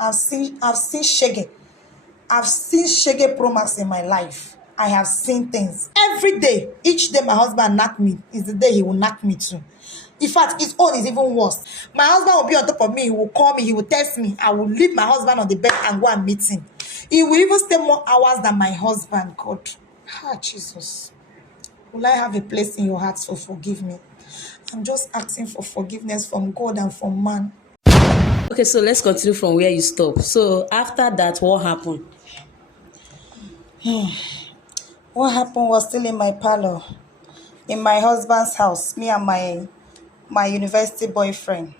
I've seen shege. I've seen shege promax in my life. I have seen things every day. Each day my husband knock me is the day he will knock me too. In fact, his own is even worse. My husband will be on top of me. He will call me. He will text me. I will leave my husband on the bed and go and meet him. He will even stay more hours than my husband. God, Jesus, will I have a place in your heart? So forgive me. I'm just asking for forgiveness from God and from man. Okay, so let's continue from where you stop. So after that, what happened? What happened was still in my parlor, in my husband's house, me and my university boyfriend,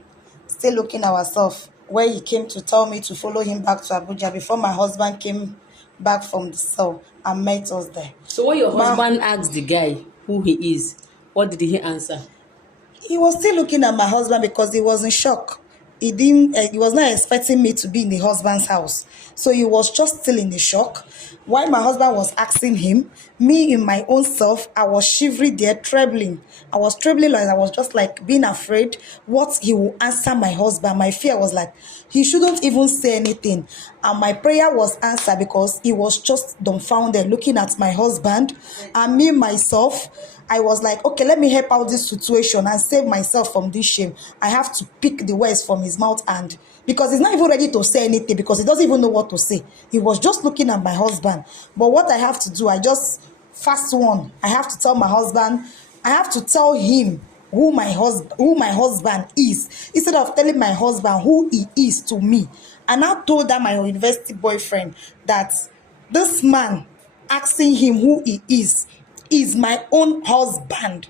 still looking ourselves, where he came to tell me to follow him back to Abuja before my husband came back from the cell and met us there. So when your My husband asked the guy who he is, what did he answer? He was still looking at my husband because he was in shock. He didn't. He was not expecting me to be in the husband's house, so he was just still in the shock. While my husband was asking him, me in my own self, I was shivering there, trembling. I was trembling, like I was just like being afraid what he will answer my husband. My fear was like he shouldn't even say anything, and my prayer was answered because he was just dumbfounded, looking at my husband, and me myself. I was like, okay, let me help out this situation and save myself from this shame. I have to pick the words from his mouth, and because he's not even ready to say anything because he doesn't even know what to say. He was just looking at my husband. But what I have to do, I just fast one. I have to tell my husband, I have to tell him who my husband is, instead of telling my husband who he is to me. And I told that my university boyfriend that this man asking him who he is my own husband.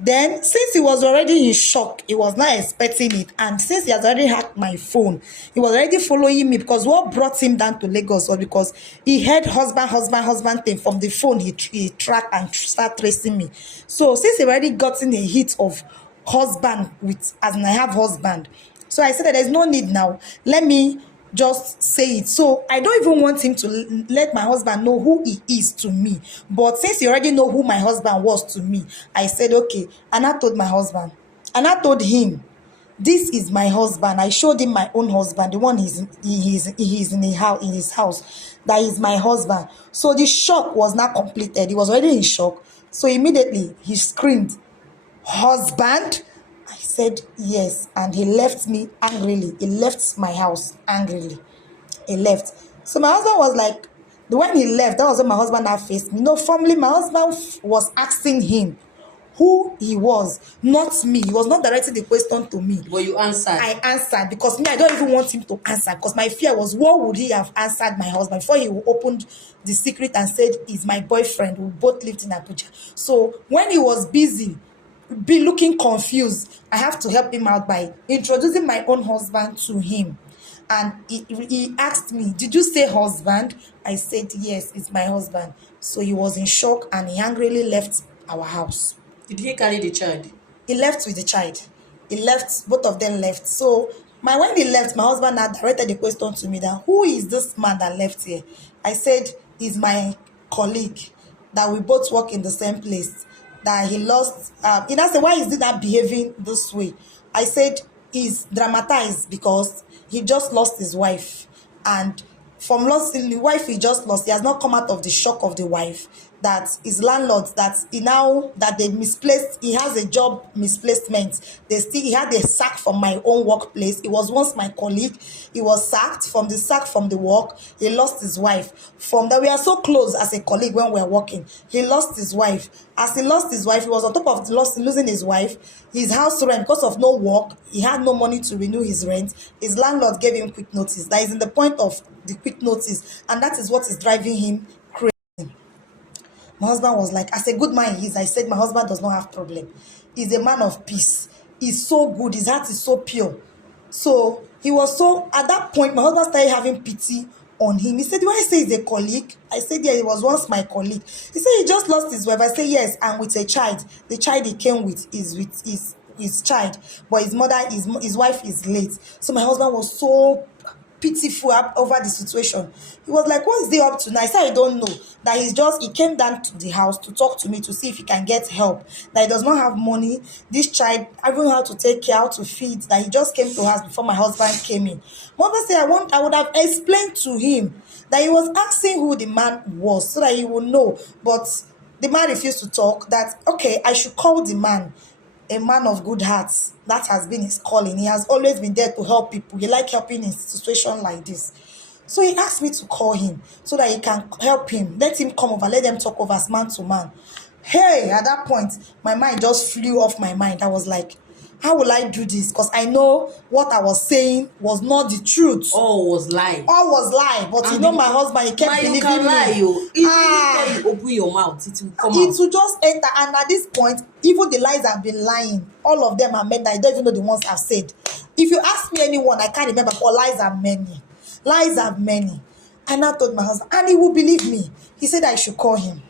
Then, since he was already in shock, he was not expecting it. And since he has already hacked my phone, he was already following me because what brought him down to Lagos was because he heard husband thing from the phone. He tracked and start tracing me. So, since he already gotten a hit of husband with, as in I have husband. So I said that there's no need now. Let me just say it. So I don't even want him to let my husband know who he is to me. But since he already know who my husband was to me, I said, okay. And I told my husband. And I told him, this is my husband. I showed him my own husband, the one he's in his house. That is my husband. So the shock was not completed. He was already in shock. So immediately he screamed, husband? I said yes, and he left me angrily. He left my house angrily. He left. So my husband was like, the when he left, that was when my husband now faced me. No, formally, my husband was asking him who he was, not me. He was not directing the question to me. But you answered. I answered because me, I don't even want him to answer because my fear was, what would he have answered my husband before he opened the secret and said, he's my boyfriend. We both lived in Abuja. So when he was busy, be looking confused, I have to help him out by introducing my own husband to him. And he asked me, did you say husband? I said, yes, it's my husband. So he was in shock and he angrily left our house. Did he carry the child? He left with the child. He left, both of them left. So when he left, my husband now directed the question to me that who is this man that left here? I said, he's my colleague, that we both work in the same place. That he lost. He now said, why is he not behaving this way? I said, he's dramatized because he just lost his wife. And from losing the wife he just lost, he has not come out of the shock of the wife, that his landlord, that they misplaced, he has a job misplacement. He had a sack from my own workplace. He was once my colleague. He was sacked. From the sack from the work, he lost his wife. From that, we are so close as a colleague when we are working. He lost his wife. As he lost his wife, he was on top of losing his wife. His house rent, because of no work, he had no money to renew his rent. His landlord gave him quick notice. That is in the point of the quick notice, and that is what is driving him crazy. My husband was like, as a good man he is, I said, my husband does not have problem. He's a man of peace. He's so good. His heart is so pure. So he was so, at that point, my husband started having pity on him. He said, do I say he's a colleague? I said, yeah, he was once my colleague. He said, he just lost his wife. I said, yes, and with a child. The child he came with is with his child. But his wife is late. So my husband was so pitiful over the situation. He was like, what's he up to now? I said, I don't know. That he came down to the house to talk to me to see if he can get help. That he does not have money. This child, I don't know how to take care, how to feed. That he just came to us before my husband came in. My husband said, I would have explained to him that he was asking who the man was so that he would know. But the man refused to talk. That, okay, I should call the man. A man of good hearts. That has been his calling. He has always been there to help people. He like helping in situation like this. So he asked me to call him so that he can help him. Let him come over. Let them talk over as man to man. Hey, at that point, my mind just flew off my mind. I was like, how will I do this? Because I know what I was saying was not the truth. All was lie. All was lie. But And you know, my husband, he kept believing you can lie, me. yo. Even when you open your mouth, it will come It out. will just enter. And at this point, even the lies I've been lying, all of them are men that I don't even know the ones I've said. If you ask me anyone, I can't remember, but lies are many. Lies are many. And I told my husband, and he will believe me. He said I should call him.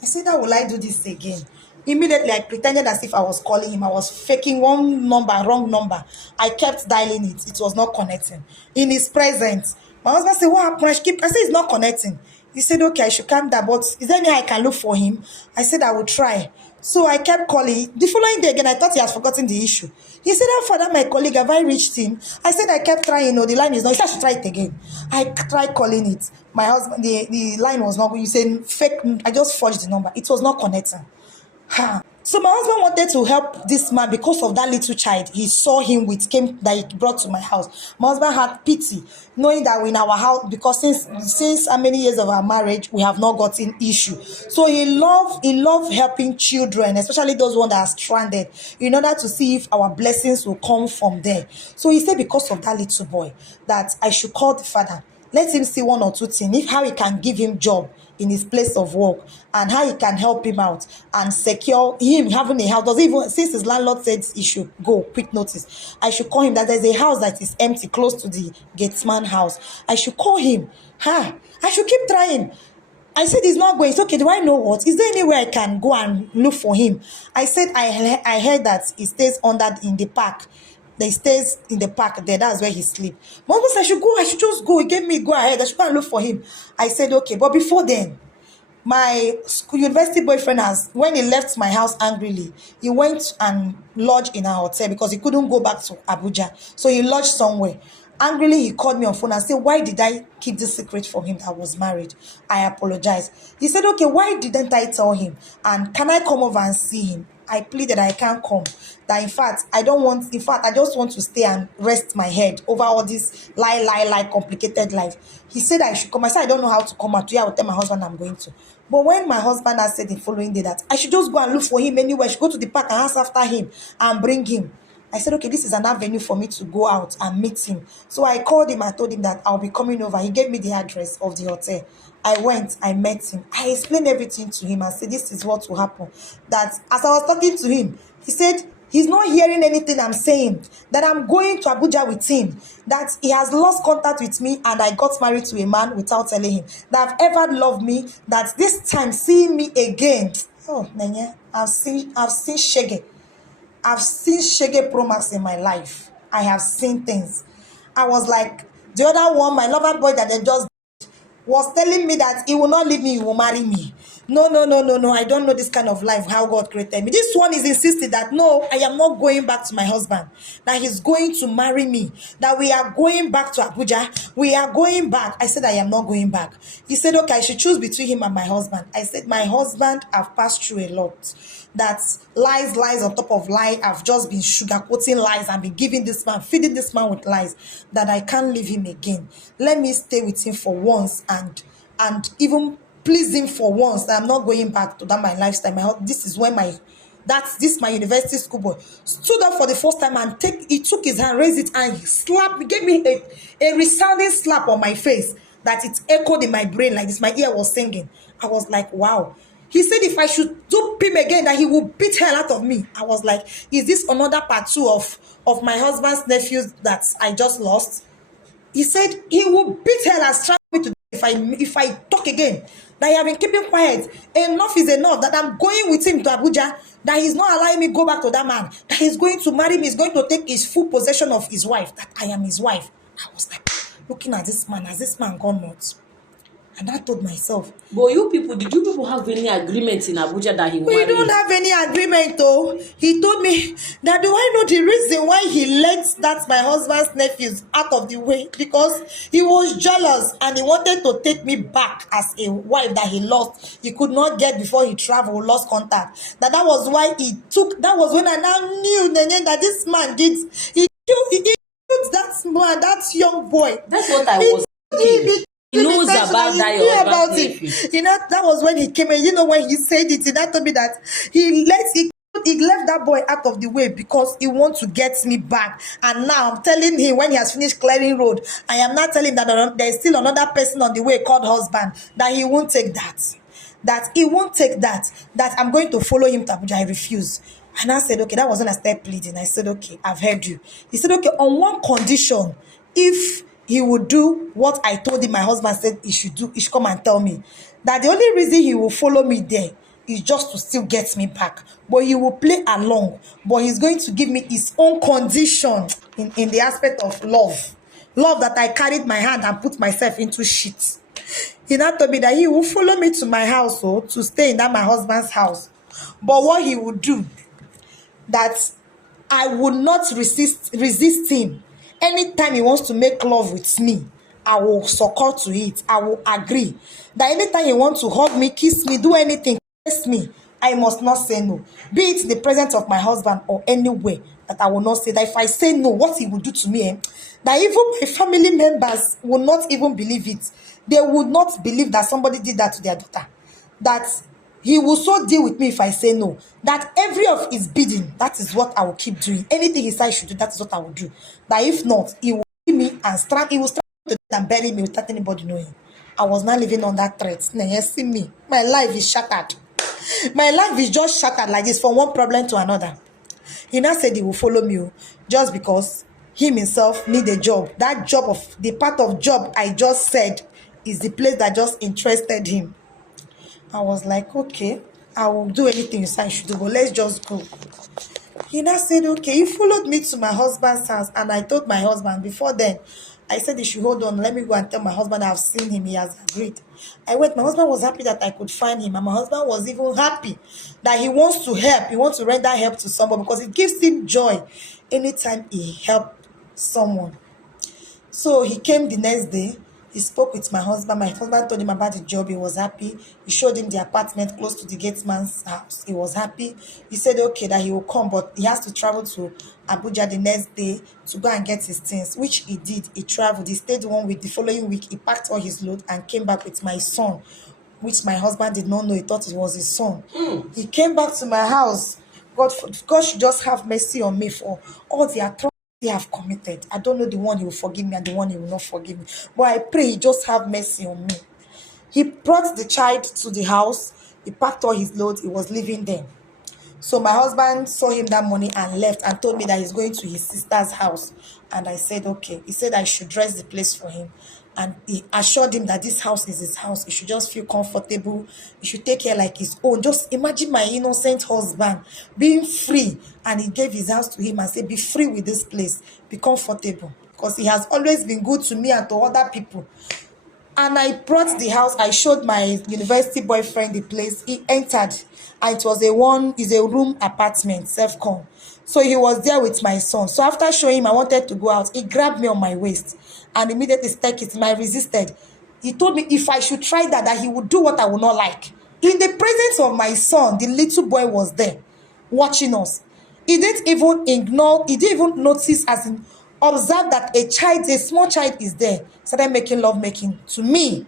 I said, how will I do this again? Immediately, I pretended as if I was calling him. I was faking one number, wrong number. I kept dialing it. It was not connecting. In his presence, my husband said, what happened? I said, it's not connecting. He said, okay, I should calm down. But is there any way I can look for him? I said, I will try. So I kept calling. The following day again, I thought he had forgotten the issue. He said, how far, my colleague, have I reached him? I said, I kept trying. No, the line is not. He said, I should try it again. I tried calling it. My husband, the line was not. You said fake. I just forged the number. It was not connecting. So my husband wanted to help this man because of that little child he saw him with, that he brought to my house. My husband had pity, knowing that we're in our house, because since how many years of our marriage, we have not gotten issue. So he loved helping children, especially those ones that are stranded, in order to see if our blessings will come from there. So he said, because of that little boy, that I should call the father. Let him see one or two things, if how he can give him job in his place of work, and how he can help him out and secure him having a house. Does even, since his landlord said he should go quick notice, I should call him that there's a house that is empty close to the gatesman house. I should call him. I should keep trying. I said, he's not going. It's okay. Do I know what? Is there anywhere I can go and look for him? I said, I heard that he stays in the park. He stays in the park there. That's where he sleeps. Mom said, I should go. I should just go. He gave me go ahead. I should go and look for him. I said, okay. But before then, my university boyfriend when he left my house angrily, he went and lodged in a hotel because he couldn't go back to Abuja. So he lodged somewhere. Angrily, he called me on phone and said, why did I keep this secret from him that I was married? I apologize. He said, okay, why didn't I tell him? And can I come over and see him? I pleaded I can't come. That in fact, I just want to stay and rest my head over all this complicated life. He said I should come. I said, I don't know how to come out. Yeah, I will tell my husband I'm going to. But when my husband has said the following day that I should just go and look for him anywhere, I should go to the park and ask after him and bring him. I said, okay, this is an avenue for me to go out and meet him. So I called him. I told him that I'll be coming over. He gave me the address of the hotel. I went, I met him. I explained everything to him and said, this is what will happen. That as I was talking to him, he said, he's not hearing anything I'm saying. That I'm going to Abuja with him. That he has lost contact with me and I got married to a man without telling him. That I've ever loved me. That this time seeing me again. Oh, Nanya, I've seen Shege. I've seen Shege Pro Max in my life. I have seen things. I was like, the other one, my lover boy that they just was telling me that he will not leave me, he will marry me. No. I don't know this kind of life, how God created me. This one is insisting that no, I am not going back to my husband. That he's going to marry me. That we are going back to Abuja. We are going back. I said, I am not going back. He said, okay, I should choose between him and my husband. I said, my husband have passed through a lot. That lies on top of lie. I've just been sugarcoating lies and been giving this man, feeding this man with lies. That I can't leave him again. Let me stay with him for once and even please him for once. That I'm not going back to that my lifestyle. This is when my university school boy stood up for the first time and he took his hand, raised it, and he slapped me, gave me a resounding slap on my face that it echoed in my brain like this. My ear was singing. I was like, wow. He said if I should do him again, that he will beat hell out of me. I was like, is this another part two of my husband's nephews that I just lost? He said he will beat hell and strangle me to death if I talk again. That he have been keeping quiet. Enough is enough. That I'm going with him to Abuja. That he's not allowing me go back to that man. That he's going to marry me. He's going to take his full possession of his wife. That I am his wife. I was like, looking at this man. Has this man gone nuts? And I told myself, But did you people have any agreement in Abuja that he will we marry don't you? have any agreement though. He told me that, do I know the reason why he let that my husband's nephews out of the way? Because he was jealous and he wanted to take me back as a wife that he lost. He could not get before he traveled, lost contact. That was why that was when I now knew that this man he killed that man, that young boy. That's what I was thinking. He knows about that your husband's nephew. That was when he came in. When he said it, he told me that he left that boy out of the way because he wants to get me back. And now I'm telling him, when he has finished clearing road, I am not telling him that there's still another person on the way called husband, that he won't take that. That he won't take that. That I'm going to follow him to Abuja. I refuse. And I said, okay, that was when I started pleading. I said, okay, I've heard you. He said, okay, on one condition, if he would do what I told him my husband said he should do, he should come and tell me. That the only reason he will follow me there is just to still get me back. But he will play along. But he's going to give me his own condition in the aspect of love. Love that I carried my hand and put myself into shit. He now told me that he will follow me to my house, to stay in that my husband's house. But what he would do, that I would not resist him. Anytime he wants to make love with me, I will succumb to it. I will agree. That anytime he wants to hug me, kiss me, do anything, kiss me, I must not say no. Be it in the presence of my husband or anywhere, that I will not say that. If I say no, what he will do to me, that even my family members will not even believe it. They would not believe that somebody did that to their daughter. That he will so deal with me if I say no. That every of his bidding, that is what I will keep doing. Anything he said I should do, that is what I will do. That if not, he will kill me and he will strangle to death and bury me without anybody knowing. I was not living on that threat. Now you see me. My life is shattered. My life is just shattered like this from one problem to another. He now said he will follow me just because him himself need a job. That job of the part of job I just said is the place that just interested him. I was like, okay, I will do anything you say I should do, but let's just go. He now said, okay, he followed me to my husband's house, and I told my husband before then, I said he should hold on, let me go and tell my husband I've seen him, he has agreed. I went, my husband was happy that I could find him, and my husband was even happy that he wants to help, he wants to render help to someone because it gives him joy anytime he helps someone. So he came the next day. He spoke with my husband. My husband told him about the job. He was happy. He showed him the apartment close to the gateman's house. He was happy. He said, okay, that he will come, but he has to travel to Abuja the next day to go and get his things, which he did. He traveled. He stayed 1 week. The following week, he packed all his load and came back with my son, which my husband did not know. He thought it was his son. He came back to my house. God should just have mercy on me for all the atrocities have committed. I don't know the one he will forgive me and the one he will not forgive me. But I pray he just have mercy on me. He brought the child to the house. He packed all his loads. He was living there. So my husband saw him that morning and left and told me that he's going to his sister's house. And I said, okay. He said I should dress the place for him. And he assured him that this house is his house. He should just feel comfortable. He should take care like his own. Just imagine my innocent husband being free. And he gave his house to him and said, be free with this place. Be comfortable. Because he has always been good to me and to other people. And I brought the house. I showed my university boyfriend the place. He entered. And it was a room apartment, self-con. So he was there with my son. So after showing him, I wanted to go out. He grabbed me on my waist and immediately stuck it. I resisted. He told me if I should try that he would do what I would not like. In the presence of my son, the little boy was there watching us. He didn't even ignore, he didn't even notice, as in observe that a small child is there. Started making love making to me.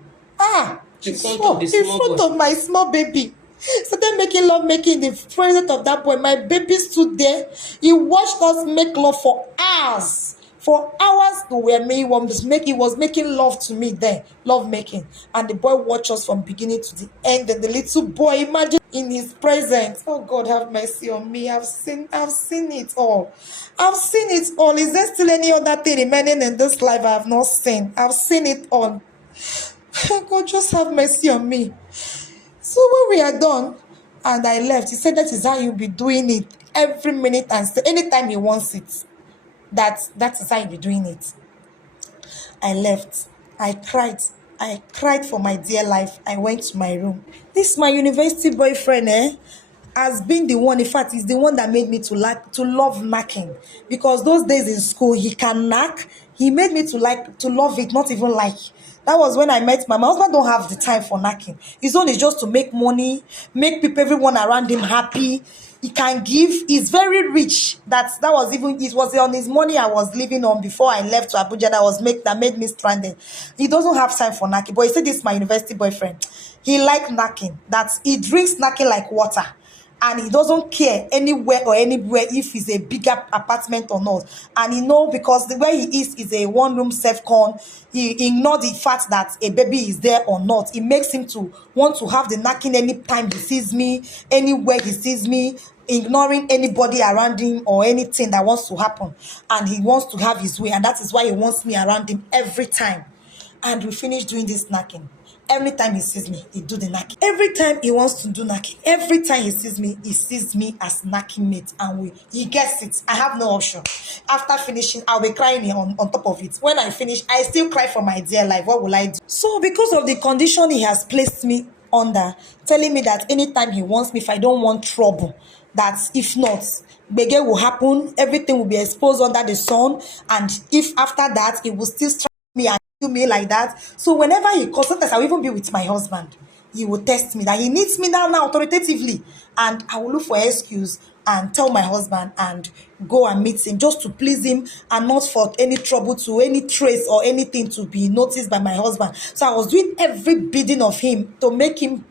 In front of my small baby. Started making love making in the presence of that boy. My baby stood there. He watched us make love for hours. For hours, he was making love to me there, love making. And the boy watched us from beginning to the end. And the little boy, imagine in his presence. Oh God, have mercy on me. I've seen it all. I've seen it all. Is there still any other thing remaining in this life I have not seen? I've seen it all. God, just have mercy on me. So when we are done and I left, he said that is how you'll be doing it every minute and anytime he wants it. That is how you'll be doing it. I left. I cried. I cried for my dear life. I went to my room. This my university boyfriend, has been the one. In fact, he's the one that made me to love knacking, because those days in school he can knack. He made me to love it, not even like. That was when I met my husband. Don't have the time for knacking. His own is just to make money, make people, everyone around him happy. He can give. He's very rich. That was even, it was on his money I was living on before I left to Abuja. That made me stranded. He doesn't have time for knacking. But he said this is my university boyfriend. He like knacking. That he drinks knacking like water. And he doesn't care anywhere or anywhere if it's a bigger apartment or not. And he know, because the way he is a one-room self-con, he ignore the fact that a baby is there or not. It makes him to want to have the knacking anytime he sees me, anywhere he sees me, ignoring anybody around him or anything that wants to happen. And he wants to have his way, and that is why he wants me around him every time. And we finish doing this knacking. Every time he sees me, he do the knacking. Every time he wants to do knacking, every time he sees me as knacking mate, and he gets it. I have no option. After finishing, I'll be crying on top of it. When I finish, I still cry for my dear life. What will I do? So because of the condition he has placed me under, telling me that anytime he wants me, if I don't want trouble, that if not, gbege will happen, everything will be exposed under the sun, and if after that, it will still strike me and kill me like that. So whenever he calls, sometimes I will even be with my husband. He will test me that he needs me now authoritatively, and I will look for an excuse and tell my husband and go and meet him, just to please him and not for any trouble, to any trace or anything to be noticed by my husband. So I was doing every bidding of him to make him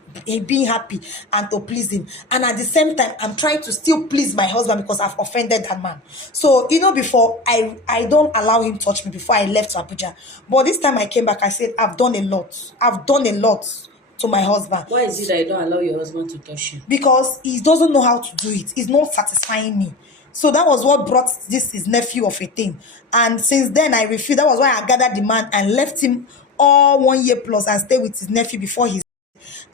being happy and to please him, and at the same time I'm trying to still please my husband because I've offended that man. So before, I don't allow him touch me before I left to Abuja, but this time I came back, I said I've done a lot to my husband. Why is it that you don't allow your husband to touch you? Because he doesn't know how to do it. He's not satisfying me. So that was what brought this his nephew of a thing. And since then I refused. That was why I gathered the man and left him all 1 year plus and stayed with his nephew before he.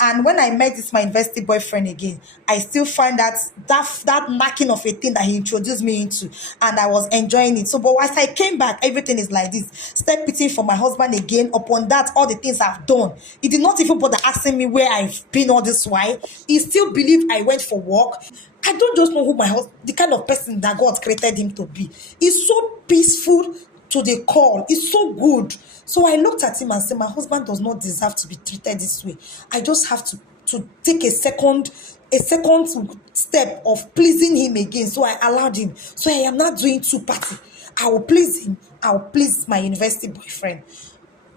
And when I met this my university boyfriend again, I still find that knacking of a thing that he introduced me into, and I was enjoying it. So, but as I came back, everything is like this. Step pitting for my husband again. Upon that, all the things I've done, he did not even bother asking me where I've been all this while. He still believed I went for work. I don't just know who my husband, the kind of person that God created him to be. He's so peaceful to the call. It's so good. So I looked at him and said, my husband does not deserve to be treated this way. I just have to take a second step of pleasing him again. So I allowed him. So I am not doing two party. I will please him. I will please my university boyfriend.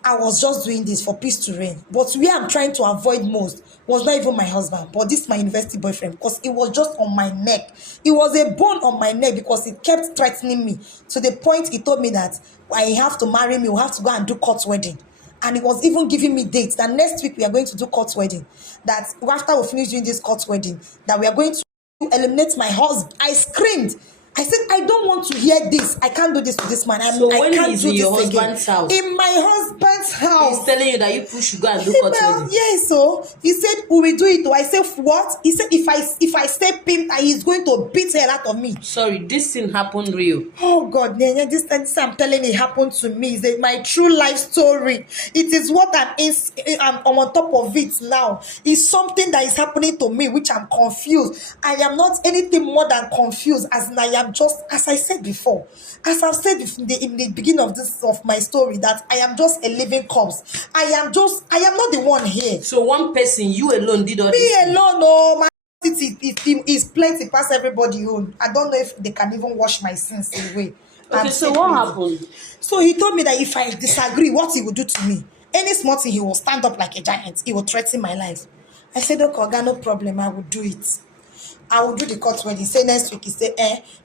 I was just doing this for peace to reign. But where I'm trying to avoid most was not even my husband, but this my university boyfriend, because it was just on my neck. It was a bone on my neck because it kept threatening me to the point he told me that I have to marry me, we have to go and do court wedding. And he was even giving me dates that next week we are going to do court wedding. That after we finish doing this court wedding, that we are going to eliminate my husband. I screamed. I said, I don't want to hear this. I can't do this to this man. So I when can't he's do in your this again. husband's house? In my husband's house. He's telling you that you people should go and do court wedding. Yes, so he said, we will do it. I said, what? He said, if I step him, he's going to beat the hell out of me. Sorry, this thing happened real. Oh God, this I'm telling you, it happened to me. It's my true life story. It is what I'm on top of it now. It's something that is happening to me, which I'm confused. I am not anything more than confused, as I am just, as I said before, as I've said in the beginning of my story, that I am just a living corpse. I am not the one here. So one person, you alone did all this? Me alone, no. My is plenty past everybody own. I don't know if they can even wash my sins away. Okay, so what happened? So he told me that if I disagree, what he would do to me. Any small thing, he will stand up like a giant. He will threaten my life. I said, okay, Oga, no problem. I will do it. I will do the court wedding. He said next week. He said,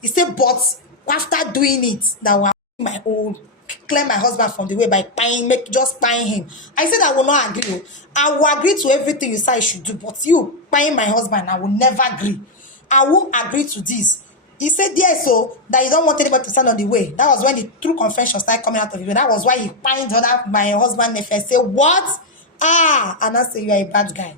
He said, but after doing it, that will my own clear my husband from the way by just buying him. I said I will not agree. I will agree to everything you say I should do, but you buying my husband, I will never agree. I won't agree to this. He said yes, so that you don't want anybody to stand on the way. That was when the true confession started coming out of you. That was why he pined my husband. If I say what? And I say you are a bad guy.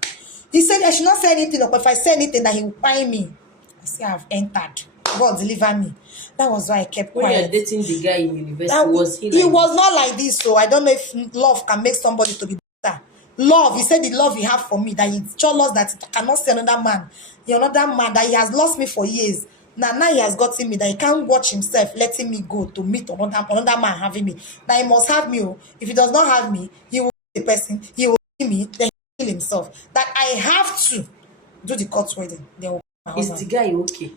He said I should not say anything, but if I say anything, that he will pine me. I say I've entered. God deliver me. That was why I kept When you're quiet. dating the guy in university, That was he he like was this? not like this, so I don't know if love can make somebody to be better. Love, he said the love he have for me, that he's jealous that he cannot see another man. Another man that he has lost me for years. Now he has gotten me, that he can't watch himself letting me go to meet another man having me. That he must have me. Oh. If he does not have me, he will be the person, he will kill me, then he will kill himself. That I have to do the court wedding. Then will my Is husband. the guy okay?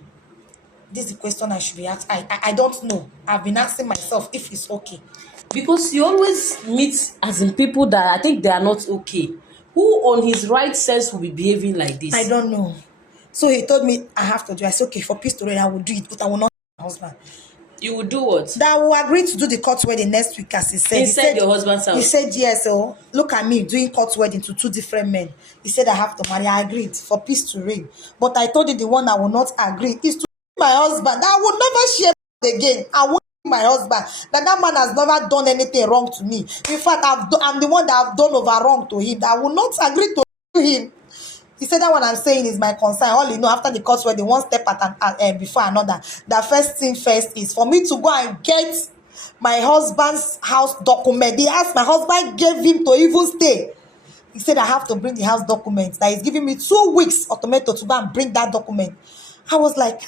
This is the question I should be asked. I don't know. I've been asking myself if it's okay. Because you always meet as in people that I think they are not okay. Who on his right sense will be behaving like I this? don't know. So he told me I have to do. I said, okay, for peace to reign, I will do it, but I will not tell my husband. You will do what? That I will agree to do the court wedding next week, as he said. Inside your husband's He house? said, yes, so look at me doing court wedding to two different men. He said I have to marry. I agreed for peace to reign. But I told you the one I will not agree is to my husband. I will never share again. I won't my husband. That man has never done anything wrong to me. In fact, I'm the one that have done over wrong to him. That I will not agree to him. He said that what I'm saying is my concern. All you know, after the court wedding, one step before another. The first thing first is for me to go and get my husband's house document. The house my husband gave him to even stay. He said I have to bring the house documents. That he's giving me 2 weeks automated to go and bring that document. I was like,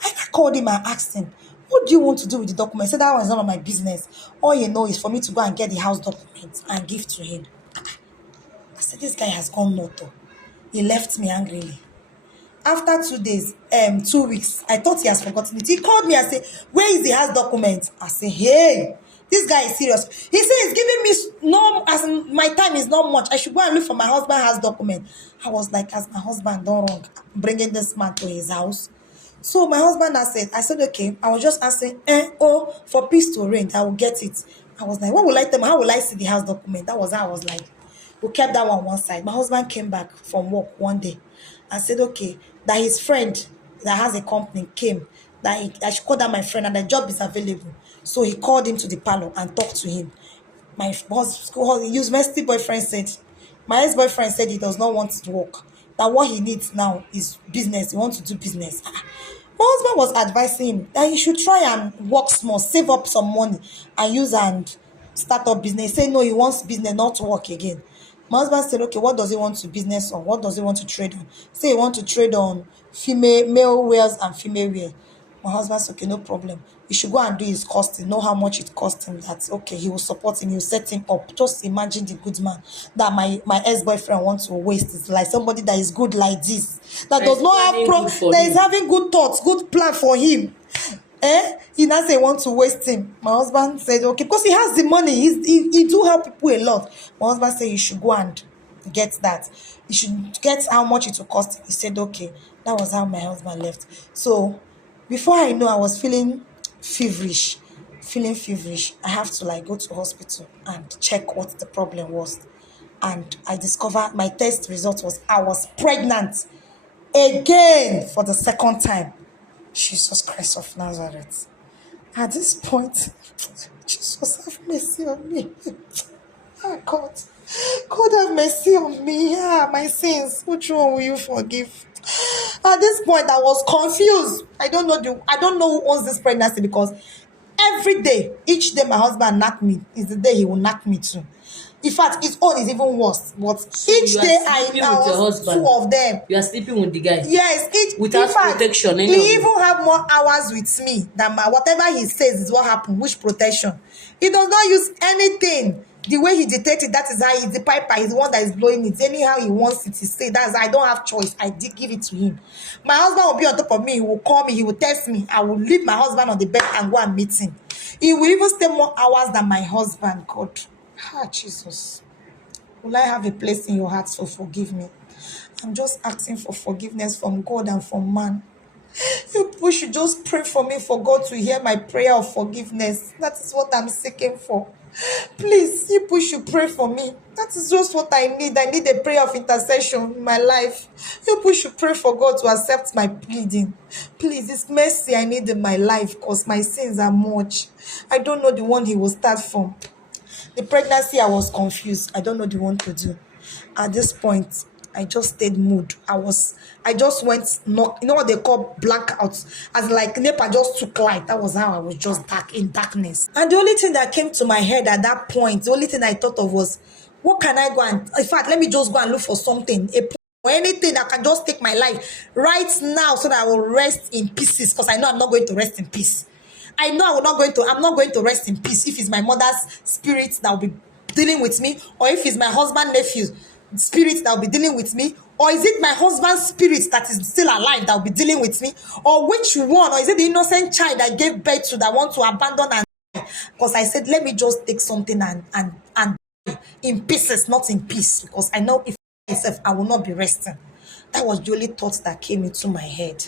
I called him and asked him, what do you want to do with the document? He said that one is none of my business. All you know is for me to go and get the house documents and give to him. I said, this guy has gone nuts. He left me angrily. After 2 days, 2 weeks, I thought he has forgotten it. He called me and said, where is the house document? I said, hey, this guy is serious. He said he's giving me no, as in my time is not much. I should go and look for my husband's house document. I was like, as my husband done wrong, bringing this man to his house. So my husband I said, okay, I was just asking, for peace to reign, I will get it. I was like, what will I tell him? How will I see the house document? That was how I was like. We kept that one side. My husband came back from work one day and said, okay, that his friend that has a company came, that I should call that my friend and the job is available. So he called him to the parlor and talked to him. My university boyfriend said, my ex-boyfriend said he does not want to work. That what he needs now is business. He wants to do business. My husband was advising him that he should try and work small, save up some money and use and start up business. He said no, he wants business, not to work again. My husband said, okay, what does he want to business on? What does he want to trade on? Say he want to trade on male wears and female wear. My husband said, okay, no problem. You should go and do his costing, know how much it cost him. That okay, he will support him, he will set him up. Just imagine the good man that my ex-boyfriend wants to waste his life. Somebody that is good like this, that does not have that is having good thoughts, good plan for him. He now say want to waste him. My husband said okay, because he has the money. He do help people a lot. My husband said you should go and get that. You should get how much it will cost. He said okay. That was how my husband left. So before I know, I was feverish feeling feverish. I have to like go to hospital and check what the problem was. And I discovered my test result was I was pregnant again for the second time. Jesus Christ of Nazareth. At this point, Jesus have mercy on me. God. God have mercy on me. My sins. Which one will you forgive? At this point, I was confused. I don't know who owns this pregnancy because every day, each day my husband knock me is the day he will knock me too. In fact, his own is even worse. But so each day I was two of them. You are sleeping with the guy. Yes, without protection. He even have more hours with me than whatever he says is what happened. Which protection? He does not use anything. The way he detected, that is how the piper is the one that is blowing it. Anyhow he wants it, he say that's I don't have choice. I did give it to him. My husband will be on top of me. He will call me. He will text me. I will leave my husband on the bed and go and meet him. He will even stay more hours than my husband. God, Jesus, will I have a place in your heart? So forgive me. I'm just asking for forgiveness from God and from man. You people should just pray for me for God to hear my prayer of forgiveness. That is what I'm seeking for. Please, you people should pray for me. That is just what I need. I need a prayer of intercession in my life. You people should pray for God to accept my pleading. Please, it's mercy I need in my life because my sins are much. I don't know the one he will start from. The pregnancy, I was confused. I don't know the one to do. At this point, I just stayed mood. I just went, knock, you know what they call blackout? As like NEPA just took light. That was how I was just dark in darkness. And the only thing that came to my head at that point, the only thing I thought of was, what can I go and, in fact, let me just go and look for something, or anything that can just take my life right now so that I will rest in pieces, because I know I'm not going to rest in peace. I know I'm not going to rest in peace if it's my mother's spirit that will be dealing with me, or if it's my husband nephew's spirit that will be dealing with me, or is it my husband's spirit that is still alive that will be dealing with me, or which one, or is it the innocent child I gave birth to that want to abandon and die? Because I said, let me just take something and die in pieces, not in peace, because I know if myself I will not be resting. That was the only thought that came into my head.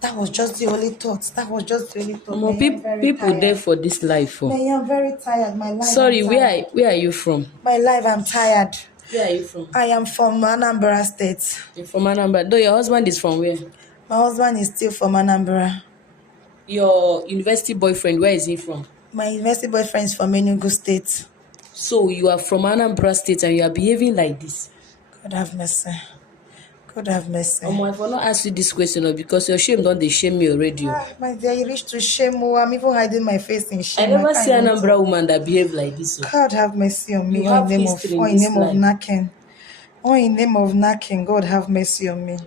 That was just the only thought. That was just the only thought. More people there for this life. Oh. May, I'm very tired. My life. Sorry, where are you from? My life, I'm tired. Where are you from? I am from Anambra State. You're from Anambra. Though your husband is from where? My husband is still from Anambra. Your university boyfriend, where is he from? My university boyfriend is from Enugu State. So you are from Anambra State and you are behaving like this? God have mercy. God have mercy. I will not ask you this question because your shame don't they shame me already. My dear, you reach to shame. Oh, I'm even hiding my face in shame. I never see an Anambra woman that behave like this. Oh. God have mercy on me. You have history in this life. Knacking. Oh, in name of knacking, God have mercy on me.